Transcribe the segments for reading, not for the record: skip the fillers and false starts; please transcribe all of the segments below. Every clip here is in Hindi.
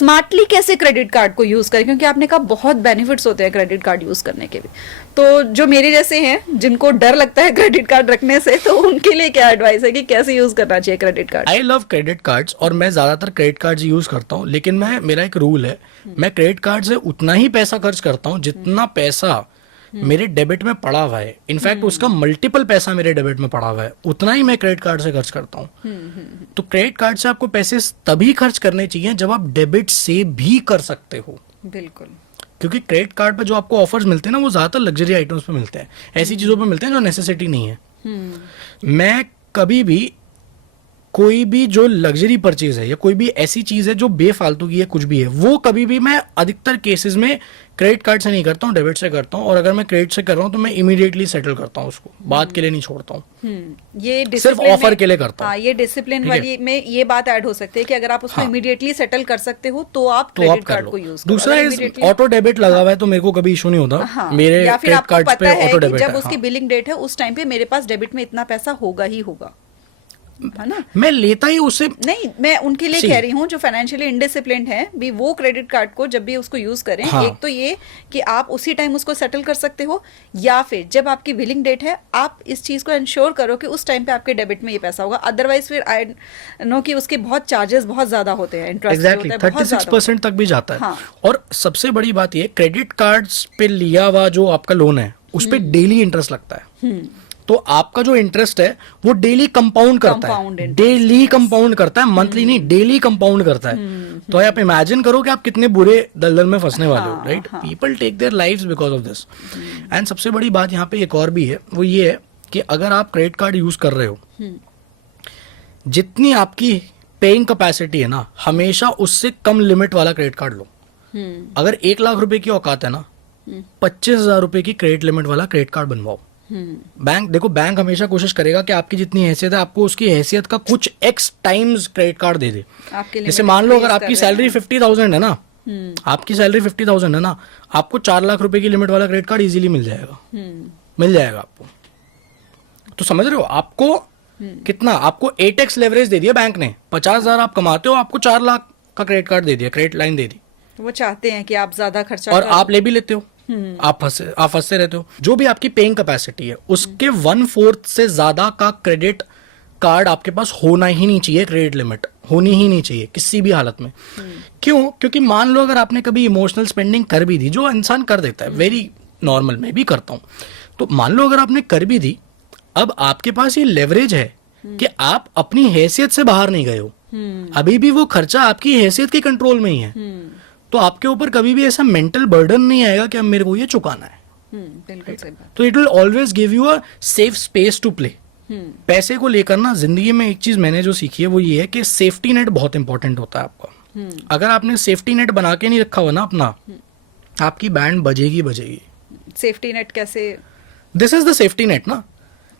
स्मार्टली कैसे क्रेडिट कार्ड को यूज करें, क्योंकि आपने कहा बहुत बेनिफिट्स होते हैं क्रेडिट कार्ड यूज करने के भी, तो जो मेरे जैसे हैं जिनको डर लगता है क्रेडिट कार्ड रखने से, तो उनके लिए क्या एडवाइस है कि कैसे यूज करना चाहिए credit card? I love credit cards और मैं ज्यादातर क्रेडिट कार्ड्स यूज करता हूँ, लेकिन मेरा एक रूल है, मैं क्रेडिट कार्ड से उतना ही पैसा खर्च करता हूँ जितना पैसा मेरे डेबिट में पड़ा हुआ है। इनफैक्ट उसका मल्टीपल पैसा मेरे डेबिट में पड़ा हुआ है, उतना ही मैं क्रेडिट कार्ड से खर्च करता हूँ। तो क्रेडिट कार्ड से आपको पैसे तभी खर्च करने चाहिए जब आप डेबिट से भी कर सकते हो। बिल्कुल। क्योंकि क्रेडिट कार्ड पे जो आपको ऑफर्स मिलते हैं ना, वो ज्यादातर लग्जरी आइटम्स पे मिलते हैं, ऐसी चीजों पे मिलते हैं जो नेसेसिटी नहीं है। मैं कभी भी कोई भी जो लग्जरी परचेज है या कोई भी ऐसी चीज है जो बेफालतू की है, कुछ भी है, वो कभी भी मैं अधिकतर केसेस में क्रेडिट कार्ड से नहीं करता हूँ, डेबिट से करता हूँ। और अगर मैं क्रेडिट से कर रहा हूँ तो मैं इमीडिएटली सेटल करता हूँ उसको, बात के लिए नहीं छोड़ता हूँ। ये सिर्फ ऑफर के लिए करता हूँ। हाँ, ये डिसिप्लिन वाली में ये बात ऐड हो सकती है कि अगर आप उसको इमीडिएटली सेटल कर सकते हो तो आप क्रेडिट कार्ड को यूज करो। दूसरा इज ऑटो डेबिट लगा हुआ है तो मेरे को कभी इशू नहीं होता। मेरे या फिर क्रेडिट आपको कार्ड पता पे है ऑटो कि डेबिट जब है। उसकी बिलिंग डेट है उस टाइम पे मेरे पास डेबिट में इतना पैसा होगा ही होगा, है ना? मैं लेता ही उससे नहीं, मैं उनके लिए कह रही हूँ जो फाइनेंशियली इनडिसिप्लिन्ड है भी, वो क्रेडिट कार्ड को जब भी उसको यूज करें, एक तो ये कि आप उसी टाइम उसको सेटल कर सकते हो, या फिर जब आपकी बिलिंग डेट है आप इस चीज को इंश्योर करो कि उस टाइम पे आपके डेबिट में ये पैसा होगा। अदरवाइज फिर आई नो कि उसके बहुत चार्जेस बहुत ज्यादा होते हैं, इंटरेस्ट एग्जैक्टली 36% तक भी जाता है। और सबसे बड़ी बात ये, क्रेडिट कार्ड्स पे लिया हुआ जो आपका लोन है उस पे डेली इंटरेस्ट लगता है। तो आपका जो इंटरेस्ट है वो डेली कंपाउंड करता है, डेली कंपाउंड करता है, मंथली नहीं, डेली कंपाउंड करता है। तो आप इमेजिन करो कि आप कितने बुरे दलदल में फंसने वाले हो, right? People take their lives because of this. And सबसे बड़ी बात यहाँ पे एक और भी है, वो ये है कि अगर आप क्रेडिट कार्ड यूज कर रहे हो, जितनी आपकी पेइंग कैपेसिटी है ना, हमेशा उससे कम लिमिट वाला क्रेडिट कार्ड लो। अगर 1 लाख रुपए की औकात है ना, 25,000 रुपए की क्रेडिट लिमिट वाला क्रेडिट कार्ड बनवाओ। बैंक हमेशा कोशिश करेगा कि आपकी जितनी हैसियत है, आपको उसकी हैसियत का कुछ एक्स टाइम्स क्रेडिट कार्ड दे दे। जैसे मान लो अगर आपकी सैलरी 50,000 है ना, आपकी सैलरी 50,000 है ना, आपको 4 लाख रुपए की लिमिट वाला क्रेडिट कार्ड इजीली मिल जाएगा। मिल जाएगा आपको। तो समझ रहे हो, आपको कितना, आपको 8x लेवरेज दे दिया बैंक ने। 50,000 आप कमाते हो, आपको 4 लाख का क्रेडिट कार्ड दे दिया, क्रेडिट लाइन दे दी। वो चाहते हैं कि आप ज्यादा खर्चा और आप ले भी लेते हो, आप फंसते रहते हो। जो भी आपकी पेइंग कैपेसिटी है उसके 1/4 से ज्यादा का क्रेडिट कार्ड आपके पास होना ही नहीं चाहिए, क्रेडिट लिमिट होनी ही नहीं चाहिए किसी भी हालत में। क्यों? क्योंकि मान लो अगर आपने कभी इमोशनल स्पेंडिंग कर भी दी, जो इंसान कर देता है, वेरी नॉर्मल, मैं भी करता हूं, तो मान लो अगर आपने कर भी दी, अब आपके पास ये लेवरेज है कि आप अपनी हैसियत से बाहर नहीं गए हो, अभी भी वो खर्चा आपकी हैसियत के कंट्रोल में ही है। तो आपके ऊपर कभी भी ऐसा मेंटल बर्डन नहीं आएगा कि अब मेरे को ये चुकाना है। बिल्कुल सही बात। तो it will always give you a safe space to play. पैसे को लेकर ना जिंदगी में एक चीज मैंने जो सीखी है वो ये है कि सेफ्टी नेट बहुत इंपॉर्टेंट होता है आपका। अगर आपने सेफ्टी नेट बना के नहीं रखा हुआ ना अपना, आपकी बैंड बजेगी बजेगी। सेफ्टी नेट कैसे? This is the safety net ना,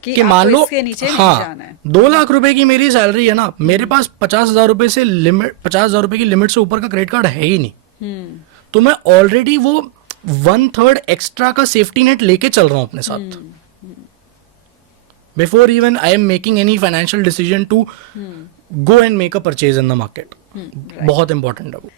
कि मान लो हाँ 2 लाख रुपए की मेरी सैलरी है ना, मेरे पास 50,000 रुपए से लिमिट, 50,000 रुपए की लिमिट से ऊपर का क्रेडिट कार्ड है ही नहीं, तो मैं ऑलरेडी वो 1/3 एक्स्ट्रा का सेफ्टी नेट लेके चल रहा हूं अपने साथ, before even I am making any financial decision to go and make a purchase in the market. बहुत इंपॉर्टेंट है वो।